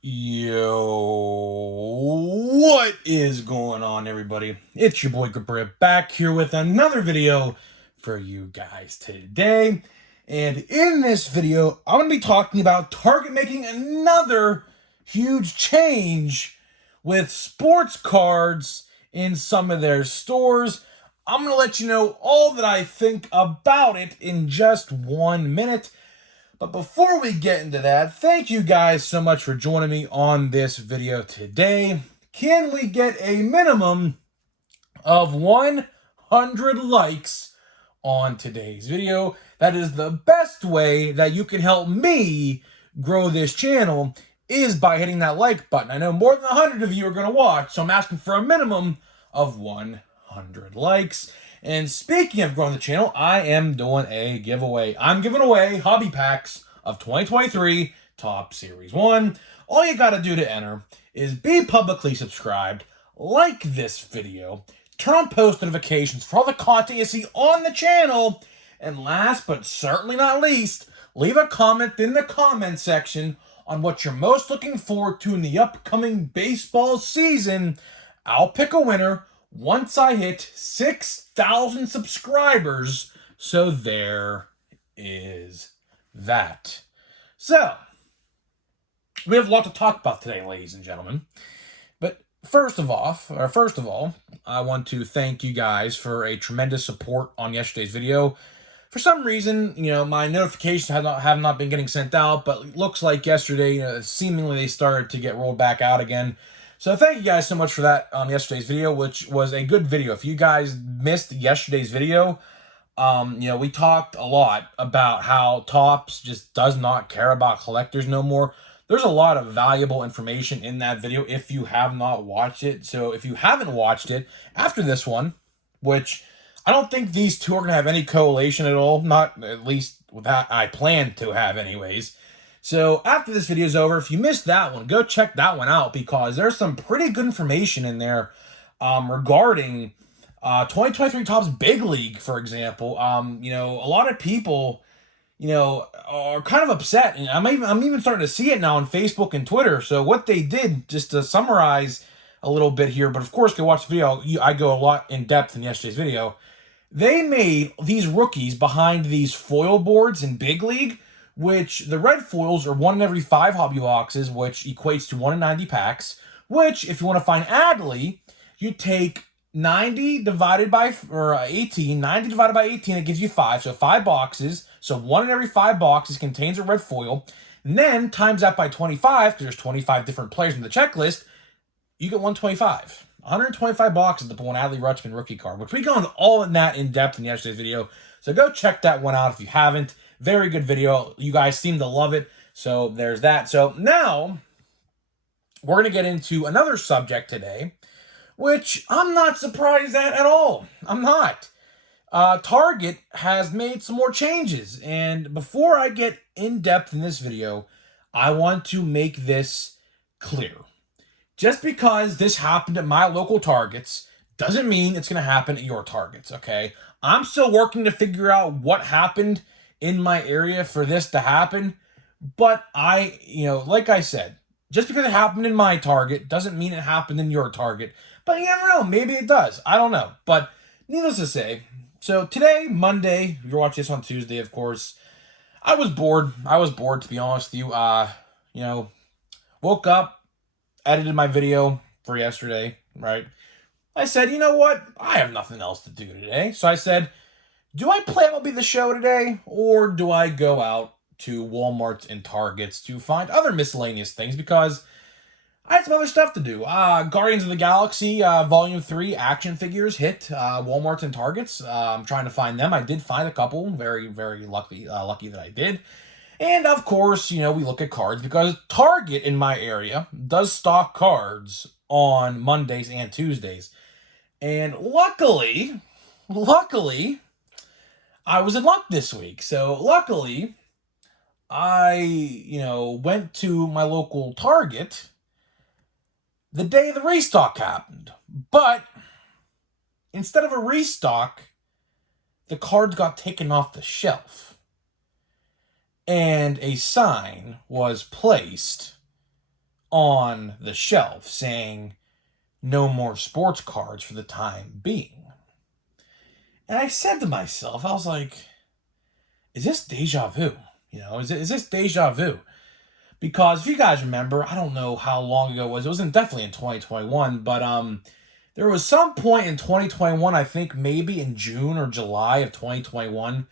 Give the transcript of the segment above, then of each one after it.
Yo, what is going on, everybody? It's your boy Gabriel back here with another video for you guys today. And in this video, I'm going to be talking about Target making another huge change with sports cards in some of their stores. I'm going to let you know all that I think about it in just 1 minute. But before we get into that, thank you guys so much for joining me on this video today. Can we get a minimum of 100 likes on today's video? That is the best way that you can help me grow this channel, is by hitting that like button. I know more than 100 of you are going to watch, so I'm asking for a minimum of 100 likes. And speaking of growing the channel, I am doing a giveaway. I'm giving away hobby packs of 2023 Topps Series 1. All you gotta do to enter is be publicly subscribed, like this video, turn on post notifications for all the content you see on the channel, and last but certainly not least, leave a comment in the comment section on what you're most looking forward to in the upcoming baseball season. I'll pick a winner once I hit 6,000 subscribers. So there is that. So, we have a lot to talk about today, ladies and gentlemen. But first of all, I want to thank you guys for a tremendous support on yesterday's video. For some reason, my notifications have not been getting sent out, but it looks like yesterday, seemingly they started to get rolled back out again. So thank you guys so much for that on yesterday's video, which was a good video. If you guys missed yesterday's video, we talked a lot about how Topps just does not care about collectors no more. There's a lot of valuable information in that video if you have not watched it. So if you haven't watched it after this one, which I don't think these two are going to have any correlation at all, not at least that I plan to have anyways. So after this video is over, if you missed that one, go check that one out, because there's some pretty good information in there regarding 2023 Topps Big League, for example. A lot of people, are kind of upset, and I'm even starting to see it now on Facebook and Twitter. So what they did, just to summarize a little bit here, but of course, go watch the video. I go a lot in depth in yesterday's video. They made these rookies behind these foil boards in Big League, which the red foils are 1 in every 5 hobby boxes, which equates to 1 in 90 packs, which, if you want to find Adley, you take 90 divided by 18. 90 divided by 18, it gives you 5. So 5 boxes. So 1 in every 5 boxes contains a red foil. And then times that by 25, because there's 25 different players in the checklist, you get 125. 125 boxes to pull an Adley Rutschman rookie card, which we go into all in that in depth in yesterday's video. So go check that one out if you haven't. Very good video. You guys seem to love it. So there's that. So now we're going to get into another subject today, which I'm not surprised at all. I'm not. Target has made some more changes. And before I get in depth in this video, I want to make this clear. Just because this happened at my local Targets doesn't mean it's going to happen at your Targets, okay? I'm still working to figure out what happened in my area for this to happen. But like I said, just because it happened in my Target doesn't mean it happened in your Target. But you never know. Maybe it does. I don't know. But needless to say, so today, Monday, you're watching this on Tuesday, of course, I was bored. To be honest with you. Woke up, edited my video for yesterday, right? I said, you know what? I have nothing else to do today. So I said, do I play MLB The Show today, or do I go out to Walmart and Targets to find other miscellaneous things? Because I had some other stuff to do. Guardians of the Galaxy Volume 3 action figures hit Walmart and Targets. I'm trying to find them. I did find a couple. Very, very lucky that I did. And, of course, we look at cards, because Target in my area does stock cards on Mondays and Tuesdays. And luckily, I was in luck this week. So, luckily, I, went to my local Target the day the restock happened. But instead of a restock, the cards got taken off the shelf. And a sign was placed on the shelf saying no more sports cards for the time being. And I said to myself, I was like, is this deja vu? Is this deja vu? Because if you guys remember, I don't know how long ago it was. It wasn't definitely in 2021, but there was some point in 2021, I think maybe in June or July of 2021,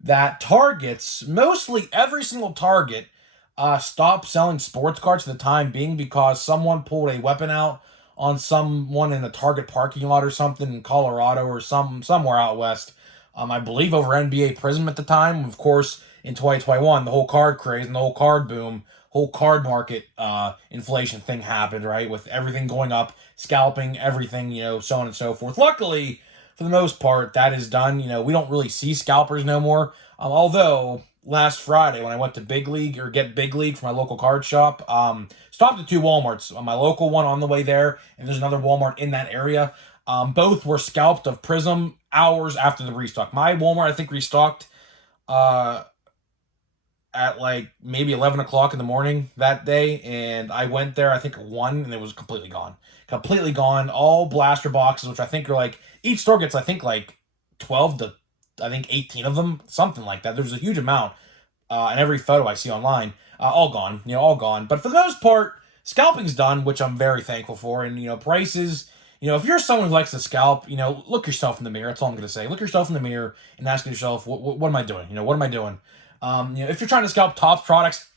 that Targets, mostly every single Target, stopped selling sports cards for the time being because someone pulled a weapon out on someone in the Target parking lot or something in Colorado or somewhere out west. I believe over NBA Prism at the time. Of course, in 2021, the whole card craze and the whole card boom, whole card market inflation thing happened, right? With everything going up, scalping, everything, so on and so forth. Luckily, for the most part, that is done. We don't really see scalpers no more. Although last Friday when I went to Big League or get Big League for my local card shop, stopped at two Walmarts. My local one on the way there, and there's another Walmart in that area. Both were scalped of Prism hours after the restock. My Walmart, I think, restocked at like maybe 11 o'clock in the morning that day, and I went there, I think, at 1, and it was completely gone. Completely gone. All blaster boxes, which I think are like, each store gets, I think, like 12 to, I think, 18 of them, something like that. There's a huge amount, and every photo I see online, all gone, all gone. But for the most part, scalping's done, which I'm very thankful for, and, prices, if you're someone who likes to scalp, look yourself in the mirror. That's all I'm going to say. Look yourself in the mirror and ask yourself, what am I doing? What am I doing? If you're trying to scalp Topps products,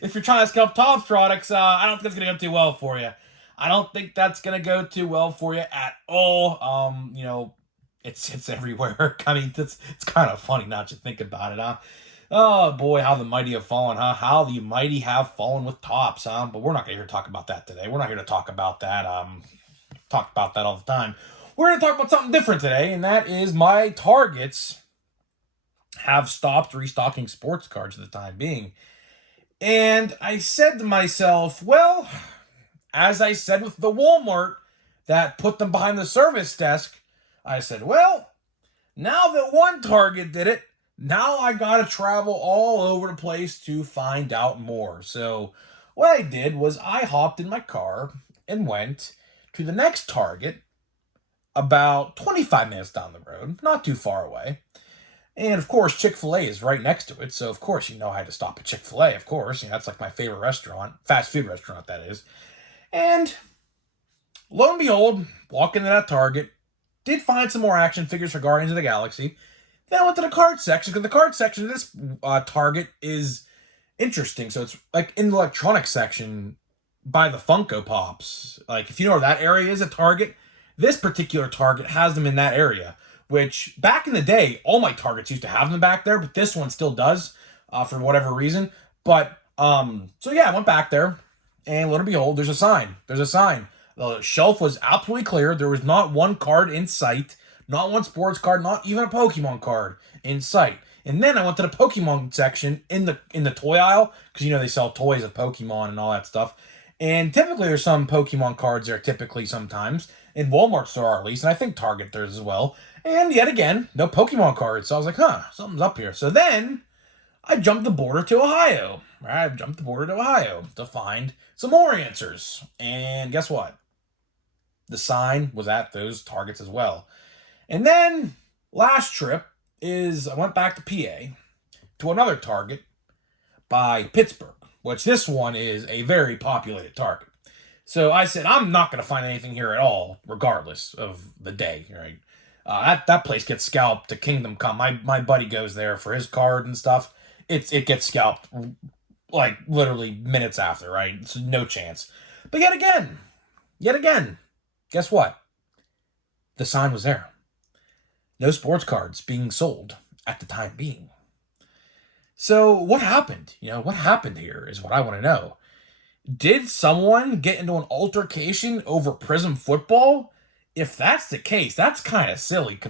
if you're trying to scalp Topps products, I don't think that's going to go too well for you. I don't think that's going to go too well for you at all. It's everywhere. I mean, it's kind of funny not to think about it, huh? Oh boy, how the mighty have fallen, huh? How the mighty have fallen with Topps, huh? But we're not going to talk about that today. We're not here to talk about that. Talk about that all the time. We're going to talk about something different today, and that is my Targets have stopped restocking sports cards for the time being. And I said to myself, well, as I said with the Walmart that put them behind the service desk, I said, well, now that one Target did it, now I gotta travel all over the place to find out more. So what I did was I hopped in my car and went to the next Target about 25 minutes down the road, not too far away. And of course, Chick-fil-A is right next to it. So of course, I had to stop at Chick-fil-A, of course. That's like my favorite restaurant, fast food restaurant, that is. And lo and behold, walk into that Target, did find some more action figures for Guardians of the Galaxy. Then I went to the card section, because the card section of this Target is interesting. So it's like in the electronics section by the Funko Pops. Like, if you know where that area is at Target, this particular Target has them in that area. Which, back in the day, all my Targets used to have them back there, but this one still does, for whatever reason. But, so yeah, I went back there, and lo and behold, there's a sign. There's a sign. The shelf was absolutely clear. There was not one card in sight, not one sports card, not even a Pokemon card in sight. And then I went to the Pokemon section in the toy aisle, because, they sell toys of Pokemon and all that stuff. And typically there's some Pokemon cards there, sometimes. In Walmart store, at least, and I think Target does as well. And yet again, no Pokemon cards. So I was like, something's up here. So then I jumped the border to Ohio. Right? I jumped the border to Ohio to find some more answers. And guess what? The sign was at those Targets as well. And then last trip is I went back to PA to another Target by Pittsburgh, which this one is a very populated Target. So I said, I'm not going to find anything here at all, regardless of the day, right? That place gets scalped to Kingdom Come. My buddy goes there for his card and stuff. It gets scalped, like, literally minutes after, right? It's no chance. But yet again, guess what? The sign was there. No sports cards being sold at the time being. So what happened? What happened here is what I want to know. Did someone get into an altercation over Prism football? If that's the case, that's kind of silly,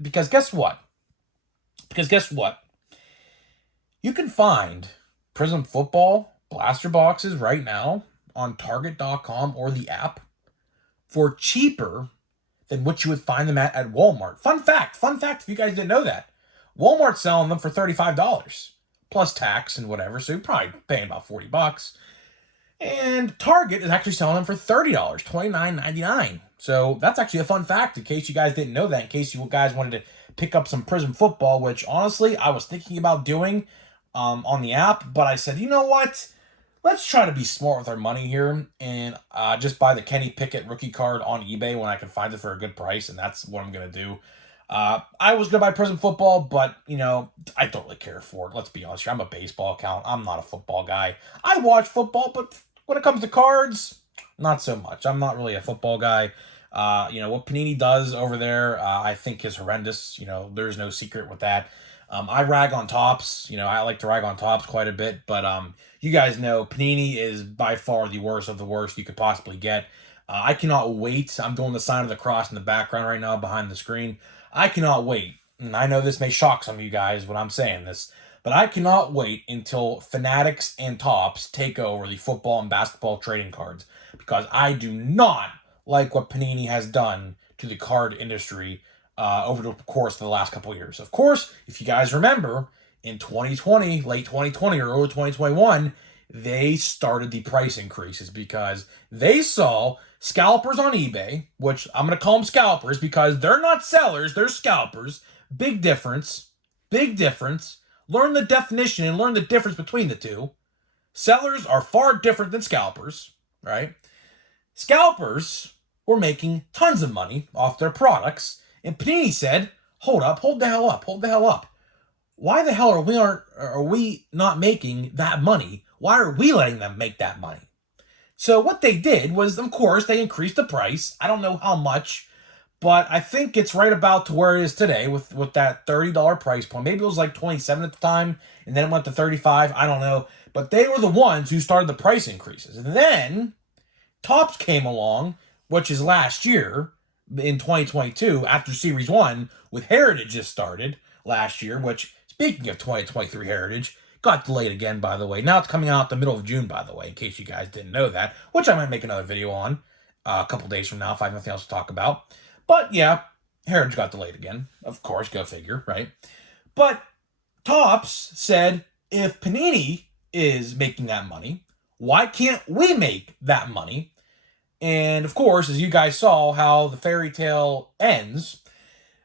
because guess what? You can find Prism football blaster boxes right now on Target.com or the app for cheaper than what you would find them at Walmart. Fun fact, if you guys didn't know that. Walmart's selling them for $35 plus tax and whatever, so you're probably paying about $40. And Target is actually selling them for $30, $29.99. So that's actually a fun fact in case you guys didn't know that, in case you guys wanted to pick up some Prism football, which honestly I was thinking about doing on the app, but I said, you know what? Let's try to be smart with our money here and just buy the Kenny Pickett rookie card on eBay when I can find it for a good price, and that's what I'm going to do. I was going to buy Prism football, but, I don't really care for it. Let's be honest here. I'm a baseball account. I'm not a football guy. I watch football, but when it comes to cards, not so much. I'm not really a football guy. What Panini does over there, I think is horrendous. There's no secret with that. I rag on Topps. I like to rag on Topps quite a bit, but you guys know Panini is by far the worst of the worst you could possibly get. I cannot wait. I'm doing the sign of the cross in the background right now behind the screen. I cannot wait. And I know this may shock some of you guys when I'm saying this, but I cannot wait until Fanatics and Topps take over the football and basketball trading cards, because I do not like what Panini has done to the card industry over the course of the last couple of years. Of course, if you guys remember, in 2020, late 2020 or early 2021, they started the price increases because they saw scalpers on eBay, which I'm going to call them scalpers because they're not sellers, they're scalpers. Big difference. Big difference. Learn the definition and learn the difference between the two. Sellers are far different than scalpers, right? Scalpers were making tons of money off their products, and Panini said, hold the hell up. Why the hell are we not making that money? Why are we letting them make that money? So what they did was, of course, they increased the price. I don't know how much, but I think it's right about to where it is today with that $30 price point. Maybe it was like 27 at the time, and then it went to 35. I don't know. But they were the ones who started the price increases. And then Topps came along, which is last year in 2022, after Series 1, with Heritage just started last year, which, speaking of 2023 Heritage, got delayed again, by the way. Now it's coming out the middle of June, by the way, in case you guys didn't know that, which I might make another video on a couple days from now if I have nothing else to talk about. But yeah, Heritage got delayed again. Of course, go figure, right? But Topps said, if Panini is making that money, why can't we make that money? And of course, as you guys saw how the fairy tale ends,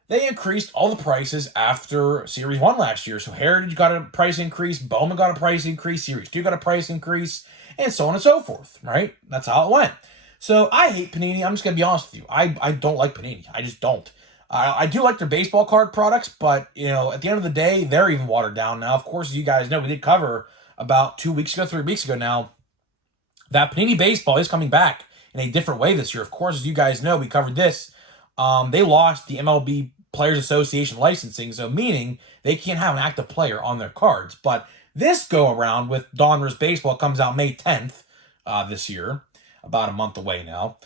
they increased all the prices after Series 1 last year. So Heritage got a price increase, Bowman got a price increase, Series 2 got a price increase, and so on and so forth, right? That's how it went. So I hate Panini. I'm just going to be honest with you. I don't like Panini. I just don't. I do like their baseball card products, but, at the end of the day, they're even watered down now. Of course, as you guys know, we did cover about 3 weeks ago now, that Panini baseball is coming back in a different way this year. Of course, as you guys know, we covered this. They lost the MLB Players Association licensing, so meaning they can't have an active player on their cards. But this go around with Donruss Baseball comes out May 10th this year, about a month away now.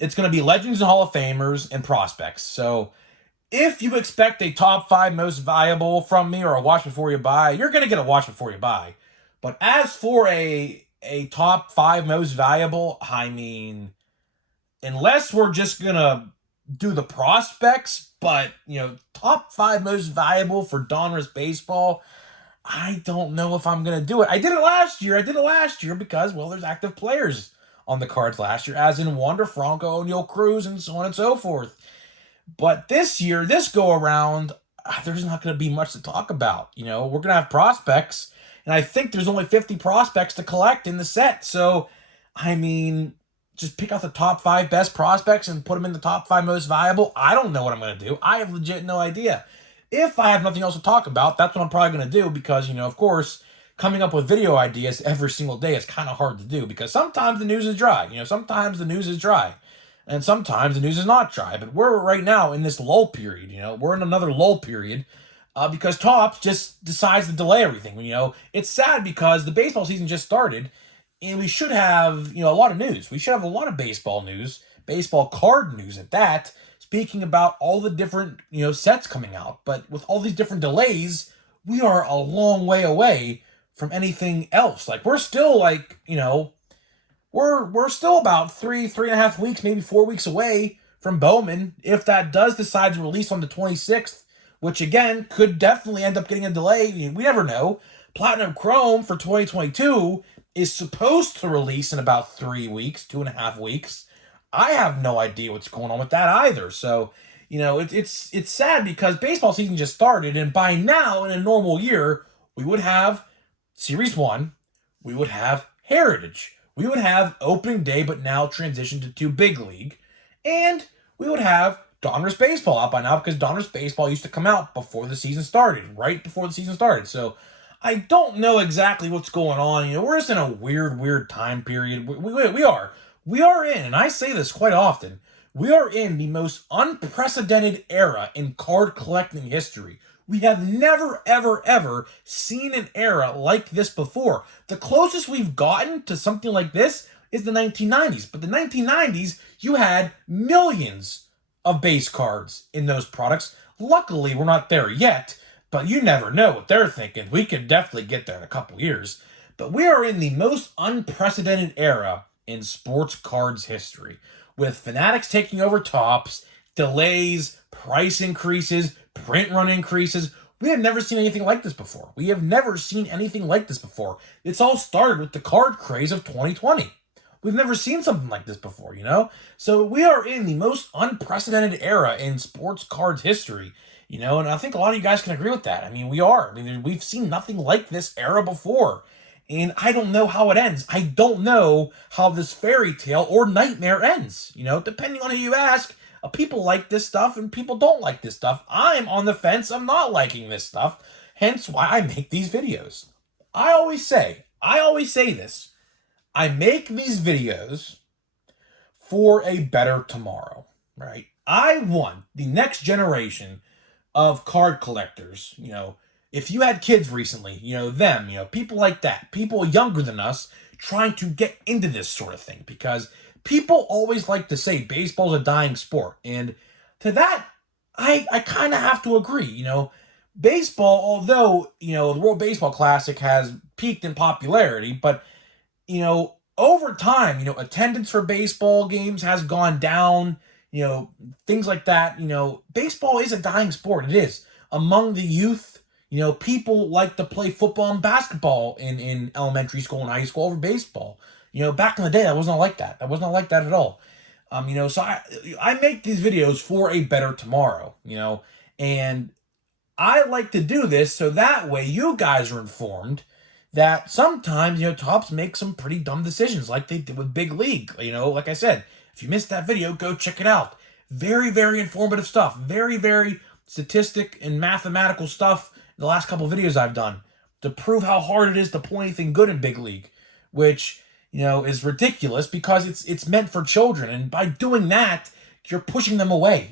It's going to be Legends and Hall of Famers and prospects. So if you expect a top 5 most valuable from me or a watch before you buy, you're going to get a watch before you buy. But as for a top 5 most valuable, I mean, unless we're just going to do the prospects, but, top 5 most valuable for Donruss Baseball, I don't know if I'm going to do it. I did it last year because, well, there's active players on the cards last year, as in Wander Franco, O'Neal Cruz, and so on and so forth. But this year, this go around, there's not going to be much to talk about. We're going to have prospects, and I think there's only 50 prospects to collect in the set. So, I mean, just pick out the top 5 best prospects and put them in the top 5 most valuable. I don't know what I'm going to do. I have legit no idea. If I have nothing else to talk about, that's what I'm probably going to do because, of course, coming up with video ideas every single day is kind of hard to do because sometimes the news is dry. Sometimes the news is dry and sometimes the news is not dry. But we're right now in this lull period. We're in another lull period because Topps just decides to delay everything. It's sad because the baseball season just started and we should have, a lot of news. We should have a lot of baseball news, baseball card news at that, speaking about all the different, sets coming out. But with all these different delays, we are a long way away from anything else. Like, we're still we're still about 3.5 weeks, maybe 4 weeks away from Bowman. If that does decide to release on the 26th, which again could definitely end up getting a delay. We never know. Platinum Chrome for 2022 is supposed to release in about 3 weeks, 2.5 weeks. I have no idea what's going on with that either. So, it's sad because baseball season just started, and by now, in a normal year, we would have Series 1, we would have Heritage, we would have opening day, but now transitioned to big league, and we would have Donruss Baseball out by now because Donruss Baseball used to come out before the season started, right before the season started. So I don't know exactly what's going on. We're just in a weird time period. We are. We are in, and I say this quite often, we are in the most unprecedented era in card collecting history. We have never, ever seen an era like this before. The closest we've gotten to something like this is the 1990s. But the 1990s, you had millions of base cards in those products. Luckily, we're not there yet, but you never know what they're thinking. We could definitely get there in a couple years. But we are in the most unprecedented era in sports cards history, with Fanatics taking over Topps, delays, price increases, print run increases. We have never seen anything like this before. We have never seen anything like this before. It's all started with the card craze of 2020. We've never seen something like this before, So we are in the most unprecedented era in sports cards history, and I think a lot of you guys can agree with that. I mean, we are. I mean, we've seen nothing like this era before. And I don't know how it ends. I don't know how this fairy tale or nightmare ends. Depending on who you ask, people like this stuff and people don't like this stuff. I'm on the fence of not liking this stuff, hence why I make these videos. I always say this. I make these videos for a better tomorrow, right? I want the next generation of card collectors, if you had kids recently, them, people like that, people younger than us trying to get into this sort of thing, because people always like to say baseball's a dying sport. And to that, I kind of have to agree. Baseball, although, the World Baseball Classic has peaked in popularity, but, over time, attendance for baseball games has gone down, things like that. Baseball is a dying sport. It is. Among the youth, people like to play football and basketball in elementary school and high school over baseball. Back in the day, that was not like that. That was not like that at all. So I make these videos for a better tomorrow, and I like to do this so that way you guys are informed that sometimes, Topps make some pretty dumb decisions like they did with Big League. Like I said, if you missed that video, go check it out. Very informative stuff. Very statistic and mathematical stuff in the last couple of videos I've done to prove how hard it is to pull anything good in Big League, which, is ridiculous because it's meant for children. And by doing that, you're pushing them away.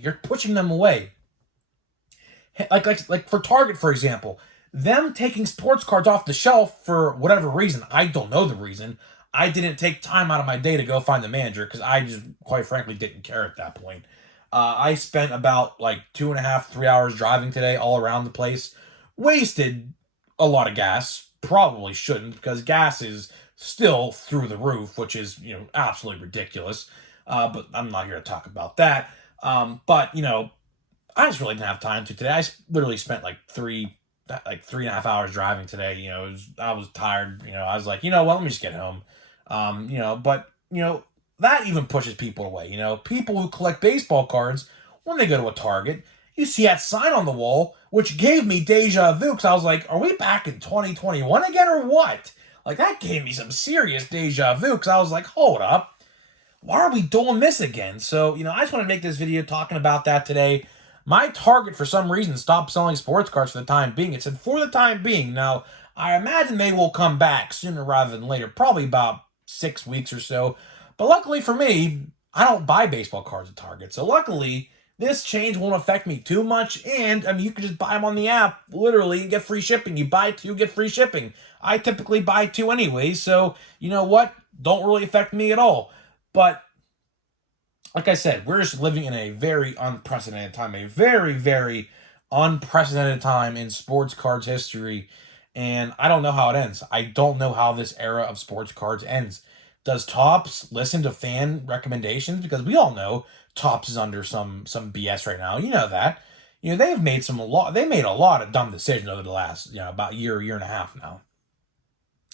Like for Target, for example, them taking sports cards off the shelf for whatever reason, I don't know the reason. I didn't take time out of my day to go find the manager because I just, quite frankly, didn't care at that point. I spent about 2.5, 3 hours driving today all around the place. Wasted a lot of gas. Probably shouldn't, because gas is still through the roof, which is, absolutely ridiculous. But I'm not here to talk about that. But, I just really didn't have time to today. I literally spent 3.5 hours driving today. I was tired. I was like, let me just get home. But that even pushes people away. People who collect baseball cards, when they go to a Target, you see that sign on the wall, which gave me deja vu, because I was like, are we back in 2021 again or what? That gave me some serious deja vu, because I was like, hold up, why are we doing this again? So, I just want to make this video talking about that today. My Target, for some reason, stopped selling sports cards for the time being. It said for the time being. Now, I imagine they will come back sooner rather than later, probably about 6 weeks or so. But luckily for me, I don't buy baseball cards at Target. So luckily, this change won't affect me too much. And, you can just buy them on the app, literally, and get free shipping. You buy 2, get free shipping. I typically buy 2 anyway, so you know what? Don't really affect me at all. But like I said, we're just living in a very unprecedented time, a very unprecedented time in sports cards history, and I don't know how it ends. I don't know how this era of sports cards ends. Does Topps listen to fan recommendations? Because we all know Topps is under some BS right now. You know that. They've made they made a lot of dumb decisions over the last, about year and a half now.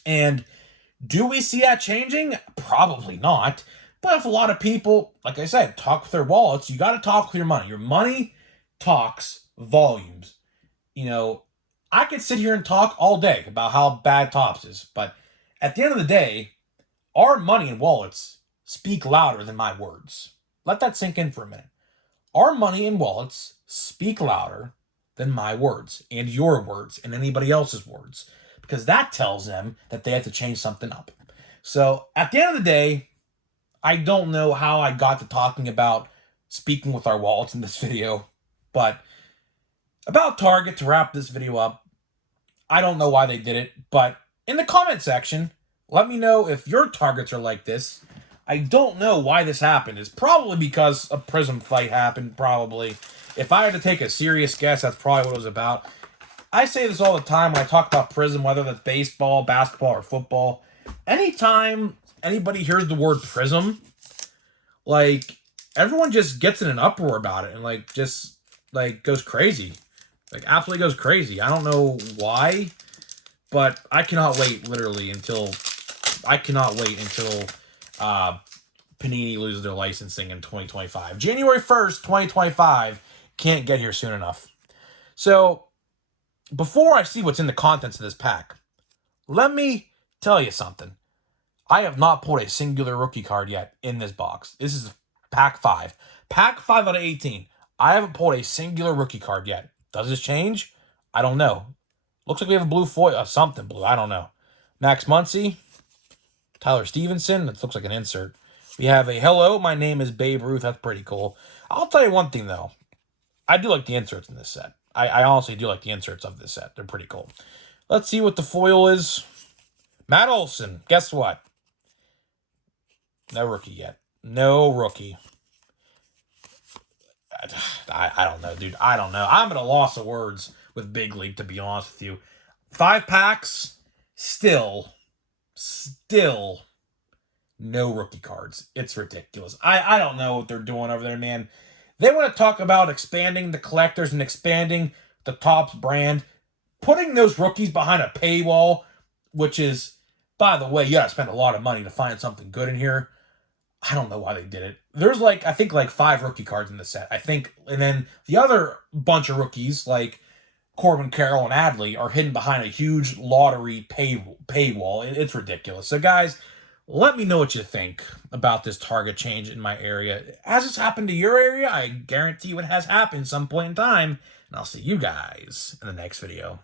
And Do we see that changing? Probably not. But if a lot of people, like I said, talk with their wallets, you got to talk with your money. Your money talks volumes. You know, I could sit here and talk all day about how bad Topps is, but at the end of the day, our money and wallets speak louder than my words. Let that sink in for a minute. Our money and wallets speak louder than my words and your words and anybody else's words, because that tells them that they have to change something up. So at the end of the day, I don't know how I got to talking about speaking with our wallets in this video, but about Target, to wrap this video up, I don't know why they did it, but in the comment section, let me know if your targets are like this. I don't know why this happened. It's probably because a Prism fight happened, probably. If I had to take a serious guess, that's probably what it was about. I say this all the time when I talk about Prism, whether that's baseball, basketball, or football. Anytime anybody hears the word Prism, like, everyone just gets in an uproar about it and, like, just, like, goes crazy. Like, absolutely goes crazy. I don't know why, but I cannot wait, literally, until Panini loses their licensing in 2025. January 1st, 2025. Can't get here soon enough. So, before I see what's in the contents of this pack, let me tell you something. I have not pulled a singular rookie card yet in this box. This is pack 5. Pack 5 out of 18. I haven't pulled a singular rookie card yet. Does this change? I don't know. Looks like we have a blue foil, something blue. I don't know. Max Muncy, Tyler Stevenson. That looks like an insert. We have a hello, my name is Babe Ruth. That's pretty cool. I'll tell you one thing, though. I do like the inserts in this set. I honestly do like the inserts of this set. They're pretty cool. Let's see what the foil is. Matt Olson. Guess what? No rookie yet. No rookie. I don't know, dude. I don't know. I'm at a loss of words with Big League, to be honest with you. 5 packs, still no rookie cards. It's ridiculous. I don't know what they're doing over there, man. They want to talk about expanding the collectors and expanding the Topps brand, putting those rookies behind a paywall, which is, by the way, you gotta spend a lot of money to find something good in here. I don't know why they did it. There's like, I think like 5 rookie cards in the set. I think, and then the other bunch of rookies like Corbin Carroll and Adley are hidden behind a huge lottery paywall. It's ridiculous. So guys, let me know what you think about this Target change in my area. Has this happened to your area? I guarantee you it has happened some point in time. And I'll see you guys in the next video.